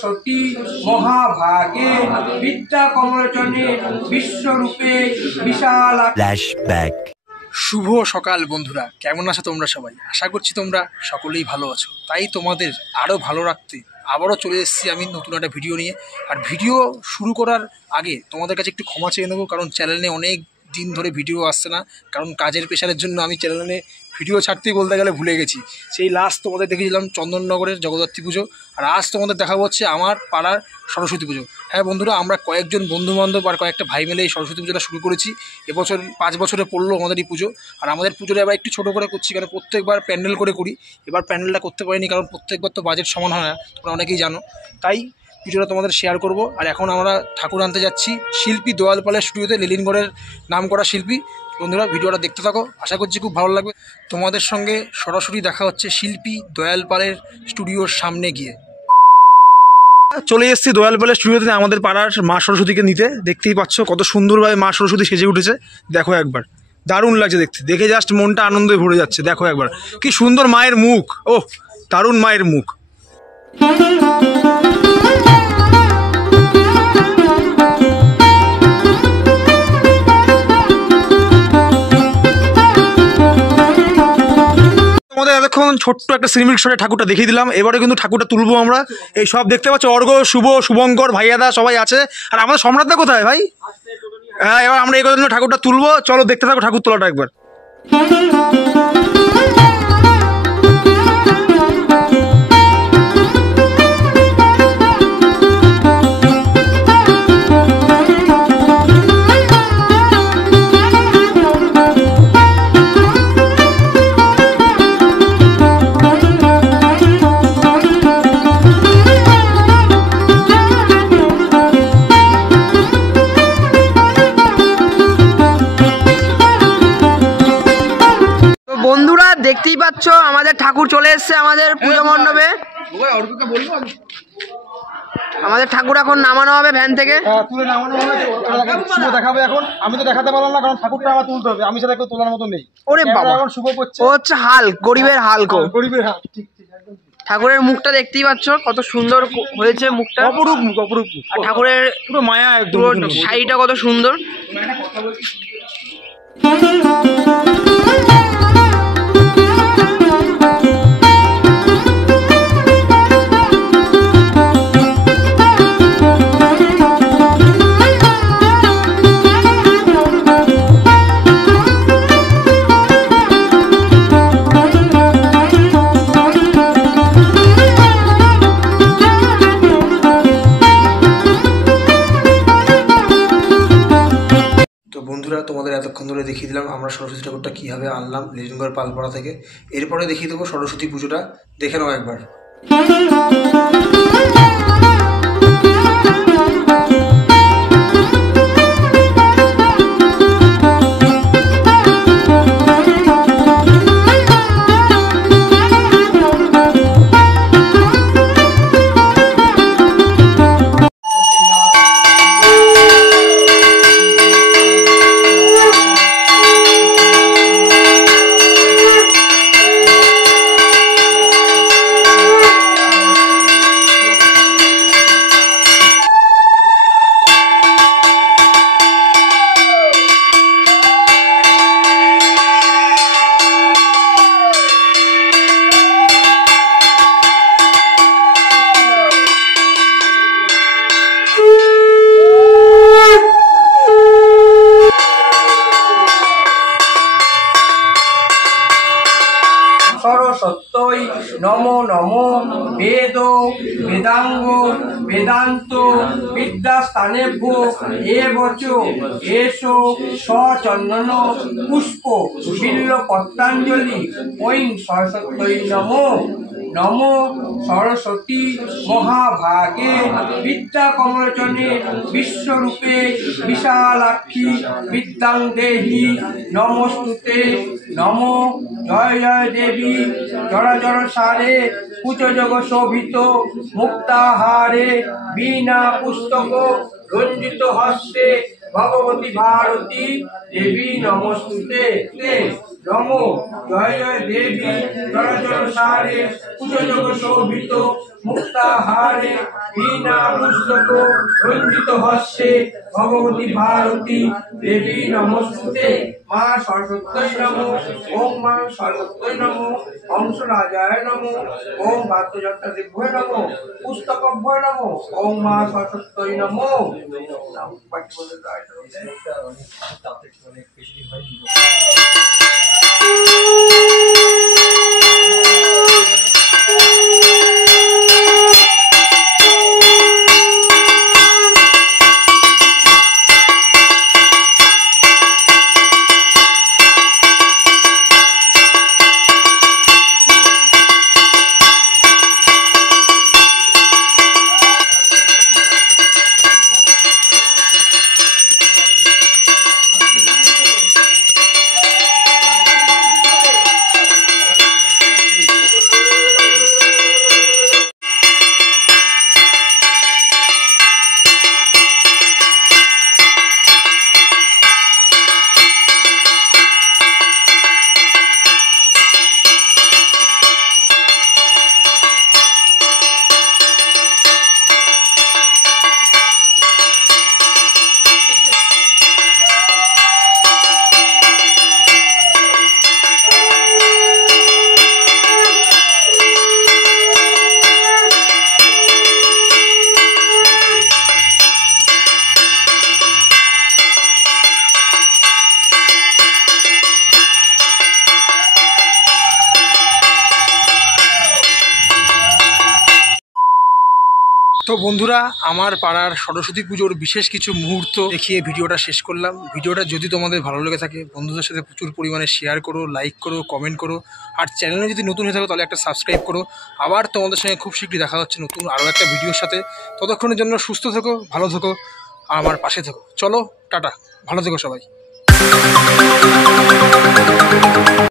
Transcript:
সরস্বতী মহাভাগে বিদ্যা কমলোচনে বিশ্বরূপে বিশাল। ফ্ল্যাশব্যাক। শুভ সকাল বন্ধুরা, কেমন আছো তোমরা সবাই? আশা করছি তোমরা সকলেই ভালো আছো। তাই তোমাদের আরও ভালো রাখতে আবারও চলে এসেছি আমি নতুন একটা ভিডিও নিয়ে। আর ভিডিও শুরু করার আগে তোমাদের কাছে একটু ক্ষমা চেয়ে নেবো, কারণ চ্যানেলে অনেক দিন ধরে ভিডিও আসছে না, কারণ কাজের প্রেশারের জন্য আমি চ্যানেলে ভিডিও ছাড়তেই বলতে গেলে ভুলে গেছি। সেই লাস্ট তোমাদের দেখেছিলাম চন্দননগরের জগদ্ধাত্রী পুজো, আর আজ তোমাদের দেখাবো হচ্ছে আমার পাড়ার সরস্বতী পুজো। হ্যাঁ বন্ধুরা, আমরা কয়েকজন বন্ধুবান্ধব আর কয়েকটা ভাই মিলে এই সরস্বতী পুজোটা শুরু করেছি। এবছর 5 বছরে পড়লো আমাদের এই পুজো। আর আমাদের পুজোটা এবার একটু ছোটো করে করছি, কারণ প্রত্যেকবার প্যান্ডেল করে করি। এবার প্যান্ডেলটা করতে পারিনি, কারণ প্রত্যেকবার তো বাজেট সমান হয় না, তোমরা অনেকেই জানো। তাই পুজোটা তোমাদের শেয়ার করব। আর এখন আমরা ঠাকুর আনতে যাচ্ছি শিল্পী দয়াল পালের স্টুডিওতে, লীলিনগড়ের নাম করা শিল্পী। বন্ধুরা ভিডিওটা দেখতে থাকো, আশা করছি খুব ভালো লাগবে। তোমাদের সঙ্গে সরাসরি দেখা হচ্ছে শিল্পী দয়াল পালের স্টুডিওর সামনে গিয়ে। চলে এসেছি দয়াল পালের স্টুডিওতে আমাদের পাড়ার মা সরস্বতীকে নিতে। দেখতেই পাচ্ছ কত সুন্দরভাবে মা সরস্বতী সেজে উঠেছে, দেখো একবার, দারুণ লাগছে দেখতে। দেখে জাস্ট মনটা আনন্দে ভরে যাচ্ছে। দেখো একবার কি সুন্দর মায়ের মুখ, ওহ দারুণ মায়ের মুখ। আমাদের এতক্ষণ ছোট্ট একটা সিনেমিক শটে ঠাকুরটা দেখিয়ে দিলাম। এবারে কিন্তু ঠাকুরটা তুলবো আমরা। এই সব দেখতে পাচ্ছ অর্ঘ, শুভ, শুভঙ্কর, ভাইয়াদা সবাই আছে। আর আমাদের সম্রাটদা কোথায় ভাই? হ্যাঁ, এবার আমরা এই জন্য ঠাকুরটা তুলবো। চলো দেখতে থাকো ঠাকুর তোলাটা একবার। বন্ধুরা দেখতেই পাচ্ছ আমাদের ঠাকুর চলে এসছে আমাদের পুজো মণ্ডপে। আমাদের ঠাকুর এখন নামানো হবে ভ্যান থেকে, তুলে নামানো হবে। দেখাবে এখন, আমি তো দেখাতে পারলাম না, কারণ ঠাকুরটা আমার তুলতে হবে, আমি সেটা কেউ তোলার মতো নেই। ওরে বাবা, এখন শুভ করছে। ও হচ্ছে হাল্ক, গরিবের হাল্ক, গরিবের হাল। ঠিক ঠিক। ঠাকুরের মুখটা দেখতেই পাচ্ছ কত সুন্দর হয়েছে, মুখটা অপরূপ মুখ, অপরূপ মুখ। আর ঠাকুরের পুরো মায়া, একদম শাড়িটা কত সুন্দর। বন্ধুরা তোমাদের এতক্ষণ ধরে দেখিয়ে দিলাম আমরা সরস্বতী ঠাকুরটা কীভাবে আনলাম লীলিনগড় পালপাড়া থেকে। এরপরে দেখিয়ে দেবো সরস্বতী পুজোটা, দেখে নাও একবার। সত্যই নমো নমো বেদ বেদাঙ্গ বেদান্ত বিদ্যাস্থানেভ্য এবচ এসো সচন্দন পুষ্প বিল্ল পত্রাঞ্জলি ঐং সরস্বতী নমো। নমো সরস্বতী মহাভাগে বিদ্যা কমলোচনে বিশ্বরূপে বিশালাক্ষী বিদ্যাং দেহি নমস্তুতে। নমো জয় জয় দেবী জড় জড় সারে কুচযোগ শোভিত মুক্তাহারে বীণা পুস্তক রঞ্জিত হস্তে ভগবতী ভারতী দেবী নমস্তুতে। নমো জয় জয় দেবী জড় জড় সারে কুচযোগ শোভিত মুক্তাহারে বীণা পুস্তক রঞ্জিত হস্যে ভগবতী ভারতী দেবী নমস্তুতে। মা সরস্বত্যৈ নমো। ওম মা সরস্বত্যৈ নমো। হংসরাজায় নমো। ওম বাদ্যযন্ত্রদেভ্যৈ নমো। পুস্তকভ্যৈ নমো। ওম মা সরস্বত্যৈ নমো। তো বন্ধুরা, আমার পাড়ার সরস্বতী পুজোর বিশেষ কিছু মুহূর্ত দেখিয়ে ভিডিওটা শেষ করলাম। ভিডিওটা যদি তোমাদের ভালো লেগে থাকে বন্ধুদের সাথে প্রচুর পরিমাণে শেয়ার করো, লাইক করো, কমেন্ট করো। আর চ্যানেলে যদি নতুন হয়ে থাকো তাহলে একটা সাবস্ক্রাইব করো। আবার তোমাদের সঙ্গে খুব শীঘ্রই দেখা হচ্ছে নতুন আরও একটা ভিডিওর সাথে। ততক্ষণের জন্য সুস্থ থেকো, ভালো থেকো, আর আমার পাশে থেকো। চলো টাটা, ভালো থেকো সবাই।